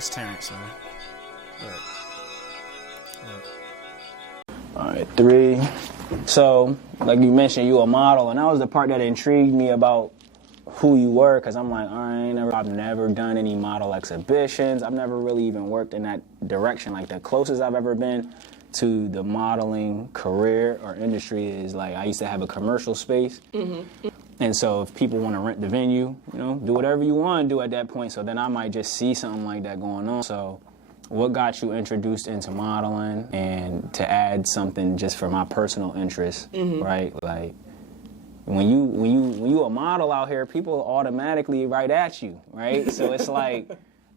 It's Terrence, man. Look. All right, 3. So, like you mentioned, you a model, and that was the part that intrigued me about who you were, because I'm like, I've never done any model exhibitions. I've never really even worked in that direction. Like, the closest I've ever been to the modeling career or industry is, like, I used to have a commercial space. Mm-hmm. And so if people want to rent the venue, do whatever you want to do at that point. So then I might just see something like that going on. So what got you introduced into modeling, and to add something just for my personal interest, right? Like, when you a model out here, people automatically right at you, right? So it's like,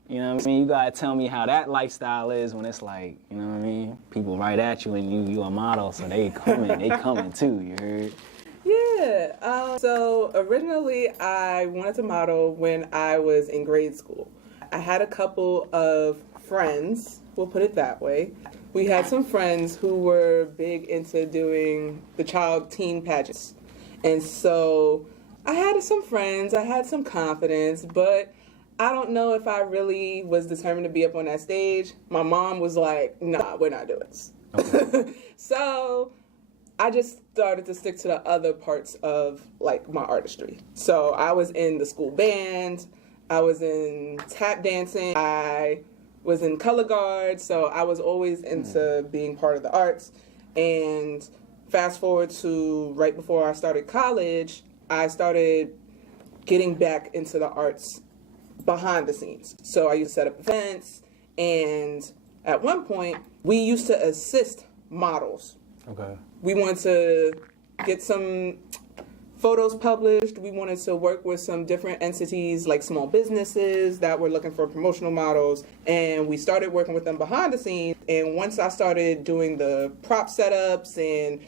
you know what I mean? You gotta tell me how that lifestyle is when it's like, you know what I mean? People right at you, and you a model, so they coming too, you heard? Yeah, so originally I wanted to model when I was in grade school. I had a couple of friends, we'll put it that way. We had some friends who were big into doing the child teen pageants. And so I had some friends, I had some confidence, but I don't know if I really was determined to be up on that stage. My mom was like, nah, we're not doing this. Okay. So I just started to stick to the other parts of, like, my artistry. So I was in the school band, I was in tap dancing, I was in color guard, so I was always into being part of the arts. And fast forward to right before I started college, I started getting back into the arts behind the scenes. So I used to set up events, and at one point, we used to assist models. Okay. We wanted to get some photos published. We wanted to work with some different entities, like small businesses that were looking for promotional models. And we started working with them behind the scenes. And once I started doing the prop setups and,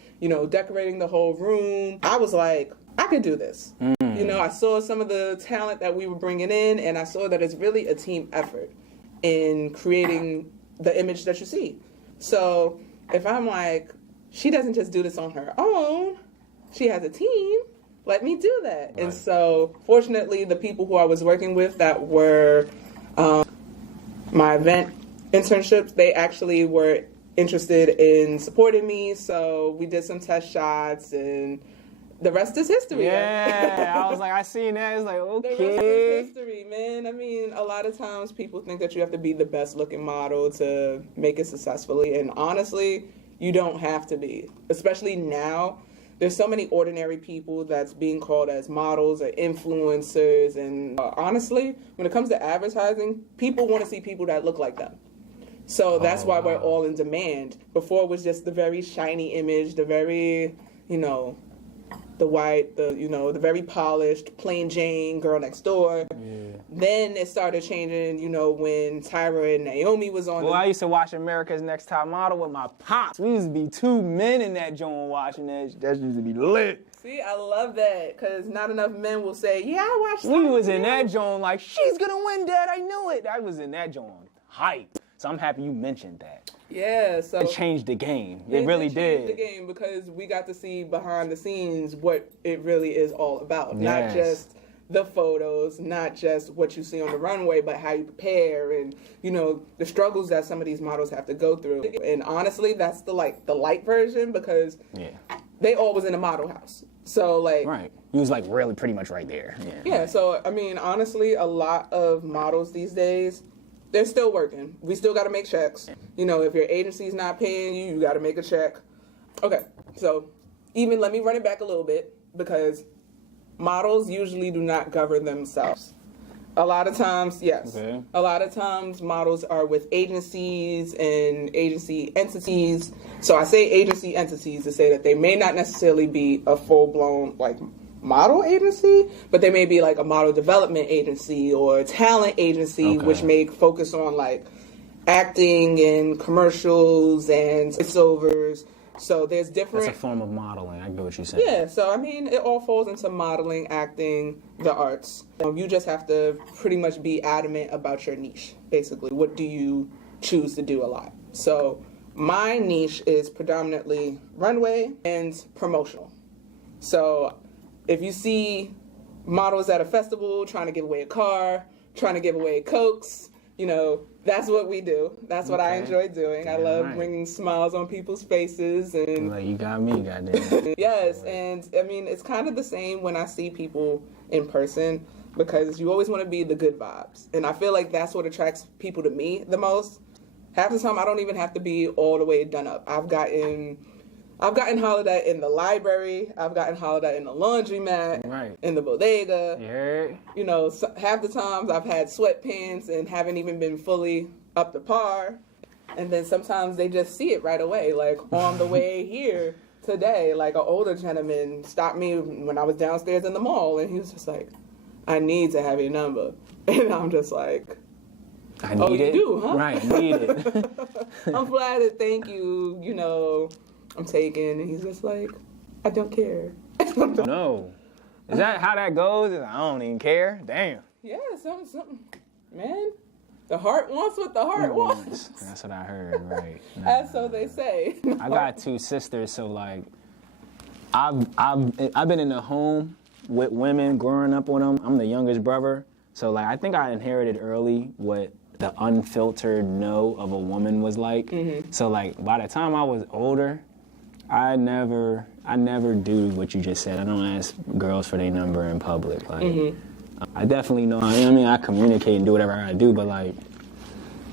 decorating the whole room, I was like, I could do this. I saw some of the talent that we were bringing in, and I saw that it's really a team effort in creating the image that you see. So if I'm like, she doesn't just do this on her own, she has a team, let me do that. Right. And so fortunately, the people who I was working with that were my event internships, they actually were interested in supporting me. So we did some test shots, and the rest is history. Yeah, I was like, I seen that. It's like, okay. The rest is history, man. I mean, a lot of times people think that you have to be the best looking model to make it successfully. And honestly, you don't have to be. Especially now, there's so many ordinary people that's being called as models or influencers. And honestly, when it comes to advertising, people want to see people that look like them. So that's why we're all in demand. Before it was just the very shiny image, the very, the white, the very polished, plain Jane, girl next door. Yeah. Then it started changing, when Tyra and Naomi was on. Well, I used to watch America's Next Top Model with my pops. We used to be 2 men in that joint watching that. That used to be lit. See, I love that, because not enough men will say, yeah, I watched that. We was in that joint like, she's gonna win, Dad, I knew it. I was in that joint hype. So I'm happy you mentioned that. Yeah, so it changed the game. It really did. It changed the game because we got to see behind the scenes what it really is all about. Yes. Not just the photos, not just what you see on the runway, but how you prepare and, the struggles that some of these models have to go through. And honestly, that's the light version, because they all was in a model house. So right. He was really pretty much right there. Yeah, so I mean, honestly, a lot of models these days, they're still working. We still got to make checks. If your agency's not paying you, you got to make a check. Okay, so even let me run it back a little bit, because models usually do not govern themselves. A lot of times, yes. Okay. A lot of times models are with agencies and agency entities. So I say agency entities to say that they may not necessarily be a full-blown, model agency, but they may be a model development agency or a talent agency, which may focus on acting and commercials and voiceovers. So there's different. That's a form of modeling. I get what you're saying. Yeah. So I mean, it all falls into modeling, acting, the arts. You just have to pretty much be adamant about your niche. Basically, what do you choose to do a lot? So my niche is predominantly runway and promotional. So if you see models at a festival trying to give away a car, trying to give away Cokes, you know, that's what we do. That's what I enjoy doing. I love right. bringing smiles on people's faces. And Like, you got me, goddamn. yes, and I mean, it's kind of the same when I see people in person, because you always want to be the good vibes. And I feel like that's what attracts people to me the most. Half the time, I don't even have to be all the way done up. I've gotten hollered at in the library. I've gotten hollered at in the laundromat, Right. in the bodega. You heard? You know, half the times I've had sweatpants and haven't even been fully up to par. And then sometimes they just see it right away. Like on the way here today, like an older gentleman stopped me when I was downstairs in the mall, and he was just like, "I need to have your number." And I'm just like, I need you it. do, huh? Right, need it. I'm flattered, thank you, you know, I'm taken. And he's just like, "I don't care." No. Is that how that goes? I don't even care. Damn. Yeah, something. Man, the heart wants what the heart wants. That's what I heard, right. As so they say. I got two sisters, so like, I've been in the home with women, growing up with them. I'm the youngest brother, so like I think I inherited early what the unfiltered no of a woman was like. Mm-hmm. So like by the time I was older, I never do what you just said. I don't ask girls for their number in public. Like, I definitely know. I mean, I communicate and do whatever I gotta do, but like,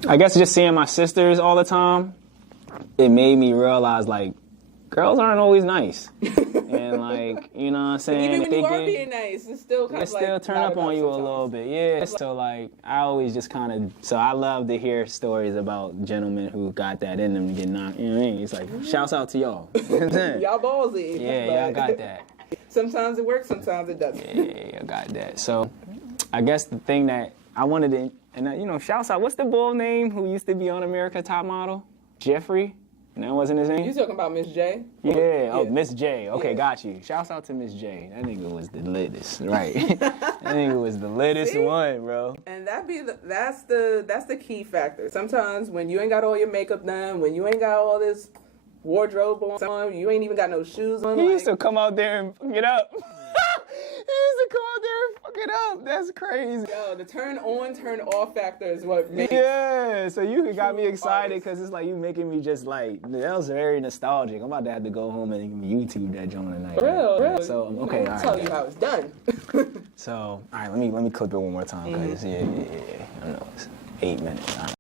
I guess just seeing my sisters all the time, it made me realize like, girls aren't always nice. And like, you know what I'm saying? Even when you are being nice, it's still kind of like... It still turn up on you a little bit, yeah. So like, I always just kind of... So I love to hear stories about gentlemen who got that in them to get knocked, you know what I mean? It's like, shouts out to y'all. Y'all ballsy. Yeah, y'all got that. Sometimes it works, sometimes it doesn't. Yeah, I got that. So I guess the thing that I wanted to... And you know, shouts out, what's the bull name who used to be on America Top Model? Jeffrey? And that wasn't his name? You talking about Miss J? Yeah, oh, Miss J. Okay, got you. Shouts out to Miss J. That nigga was the littest, right? That nigga was the littest one, bro. And that's the key factor. Sometimes when you ain't got all your makeup done, when you ain't got all this wardrobe on, you ain't even got no shoes on. He used to come out there and fuck it up. He used to come out there and fuck it up. That's crazy. Yo, the turn on, turn off factor is what makes... Yeah, so you got me excited because it's like you making me just like, that was very nostalgic. I'm about to have to go home and YouTube that joint tonight. Real. So, okay, all right. I'll tell you how it's done. So, all right, let me clip it one more time, guys. Yeah. I know it's 8 minutes. All right.